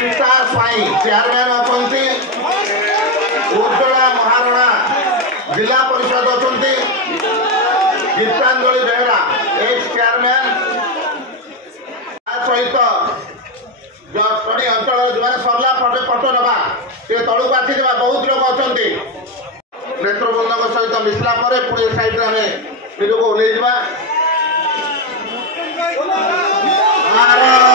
सीता स्वाई chairman अच्छी उज्ज्वला महारणा जिला परिषद अच्छी गीतांजलि बेहरा एक्स चेयरमैन सहित जटणी अंचल जो सरला पट नवा तलू आसी बहुत लोग अच्छा नेत्रबृंद सहित मिसला पुणी साइड में ओल्ल भारत